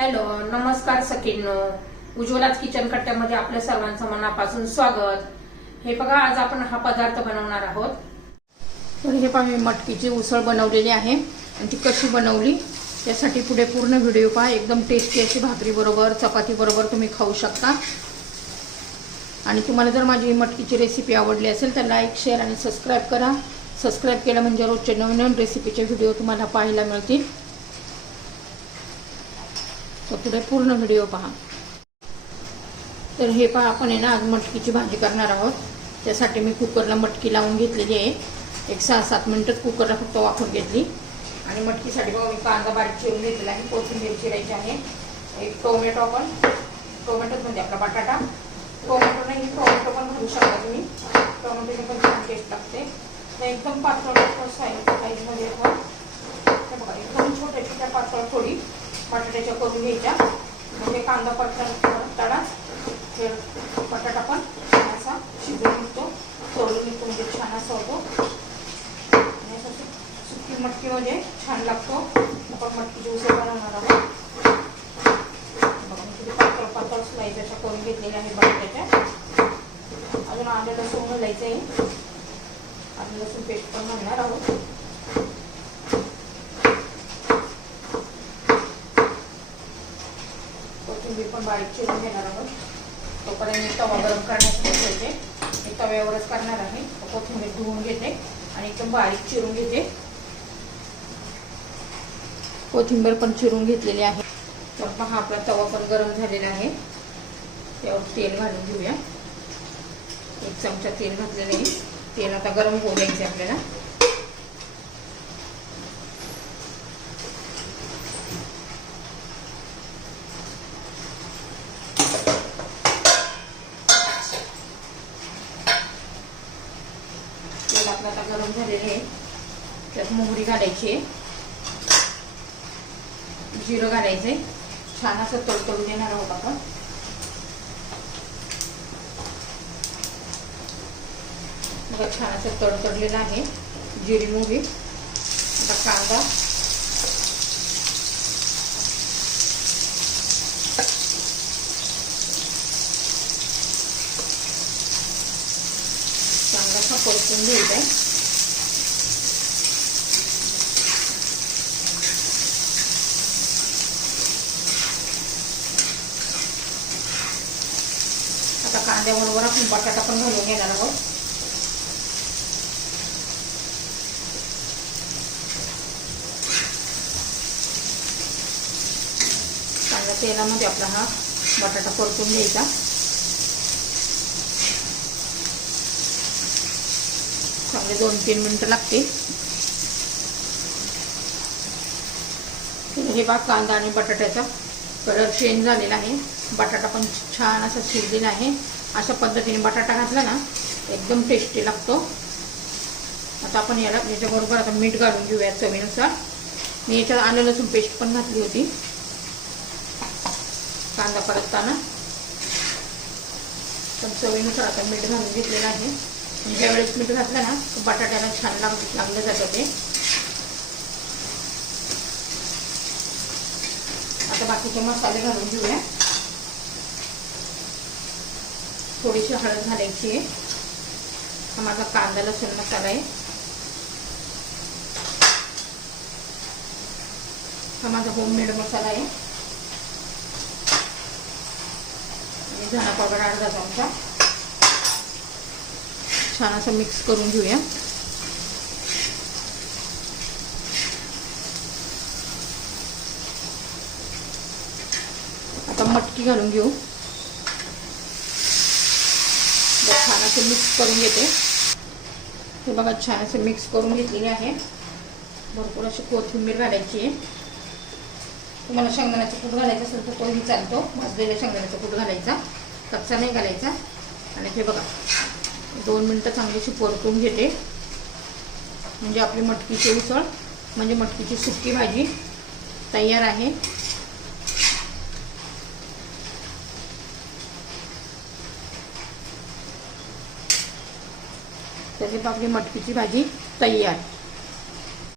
Hello, नमस्कार सखींनो. उज्ज्वलाच kitchen कट्ट्यामध्ये आपल्या सर्वांचं मनापासून स्वागत. हे बघा, आज आपण हा पदार्थ बनवणार आहोत. तर हे पहा, मी मटकीची उसळ बनवलेली आहे आणि ती कशी बनवली त्यासाठी पुढे पूर्ण व्हिडिओ पहा. एकदम टेस्टी अशी भाकरी बरोबर, चपाती बरोबर तुम्ही खाऊ शकता. आणि तुम्हाला जर माझी मटकीची रेसिपी आवडली असेल तर लाईक, शेअर आणि सबस्क्राईब करा. सबस्क्राईब केलं म्हणजे रोजचे नवीन नवीन रेसिपीचे व्हिडिओ तुम्हाला पाहायला मिळतील. तर पुढे पूर्ण व्हिडिओ पहा. तर हे पहा, आपण आहे ना आज मटकीची भाजी करणार आहोत. त्यासाठी मी कुकरला मटकी लावून घेतलेली आहे. एक 6-7 मिनिटं कुकरला फक्त वाफवून घेतली. आणि मटकीसाठी बघा, मी कांदा बारीक चिरून घेतलेला आहे, कोथिंबीर चिरायची आहे, एक टोमॅटो, टोमॅटोच म्हणजे आपला बटाटा, टोमॅटो नाही टोमॅटो पण घालू शकता तुम्ही. टोमॅटोने पण छान टेस्ट लागते. एकदम पातळ साईजमध्ये बघा, एकदम छोट्या छोट्या पातळ थोडी बटाट्याच्या करून घ्यायच्या, म्हणजे कांदा परतताना बटाटा पण असा शिजून निघतो, तळून निघतो, म्हणजे छान असा होतो. आणि असं सुकी मटकीमध्ये छान लागतो. आपण मटकीची उसळ बनवणार आहोत. बघा, मी पातळ पातळ स्लाईस अशा करून घेतलेल्या आहे बटाट्याच्या. अजून आलं लसूण घालायचं आहे, आलं लसूण पेस्ट पण घालणार आहोत. कोथिंबीर पण बारीक चिरून घेणार आहोत. तोपर्यंत तवा गरम करण्यासाठी ठेवते. मी तव्यावरच करणार आहे. कोथिंबीर धुवून घेते आणि एकदम बारीक चिरून घेते. कोथिंबीर पण चिरून घेतलेली आहे. तर पहा, आपला तवा पण गरम झालेला आहे. त्यावर तेल घालून घेऊया. 1 चमचा तेल घातलेले आहे. तेल आता गरम होऊ द्यायचे आपल्याला. आता गरम झालेले आहे. त्यात मोहरी घालायची आहे, जिरं घालायचंय, छान असं तडतडून देणार आहोत आपण. बघा, छान असं तडतडलेलं आहे जिरी मोहरी. आता कांदा, परतून घ्यायचा आहे. आता कांद्याबरोबर आपण बटाटा पण घालून घेणार आहोत. कांदा तेलामध्ये आपला हा बटाटा परतून घ्यायचा. चांगले 2-3 मिनिटं लागते. हे बघा, कांदा आणि बटाट्याचा कलर चेंज झालेला आहे. बटाटा पण छान असा शिजलेला आहे. अशा पद्धतीने बटाटा घातला ना एकदम टेस्टी लागतो. आता आपण याच्याबरोबर आता मीठ घालून घेऊया चवीनुसार. मी याच्यात आलं लसूण पेस्ट पण घातली होती कांदा परतताना. पण चवीनुसार आता मीठ घालून घेतलेलं आहे. ज्यावेळेस मीठ घातलं ना बटाट्याला छान लागलं जातं ते. आता बाकीचे मसाले घालून घेऊया. थोडीशी हळद घालायची आहे. हा माझा कांदा लसूण मसाला आहे. हा माझा होममेड मसाला आहे. आणि धना पावडर अर्धा चमचा. छान असं मिक्स करून घेऊया. आता मटकी घालून घेऊ. छान असं मिक्स करून घेते. हे बघा, छान असं मिक्स करून घेतलेले आहे. भरपूर अशी कोथिंबीर घालायची आहे. तुम्हाला शेंगदाण्याचं कूट घालायचं असेल तर तोही चालतो. भाजलेल्या शेंगदाण्याचा कूट घालायचा, कच्चा नाही घालायचा. आणि हे बघा, 2 मिनिटं चांगलीशी परतून घेते. म्हणजे आपली मटकीची उसळ म्हणजे मटकीची सुकी भाजी तयार आहे. तरी आपली मटकीची भाजी तयार.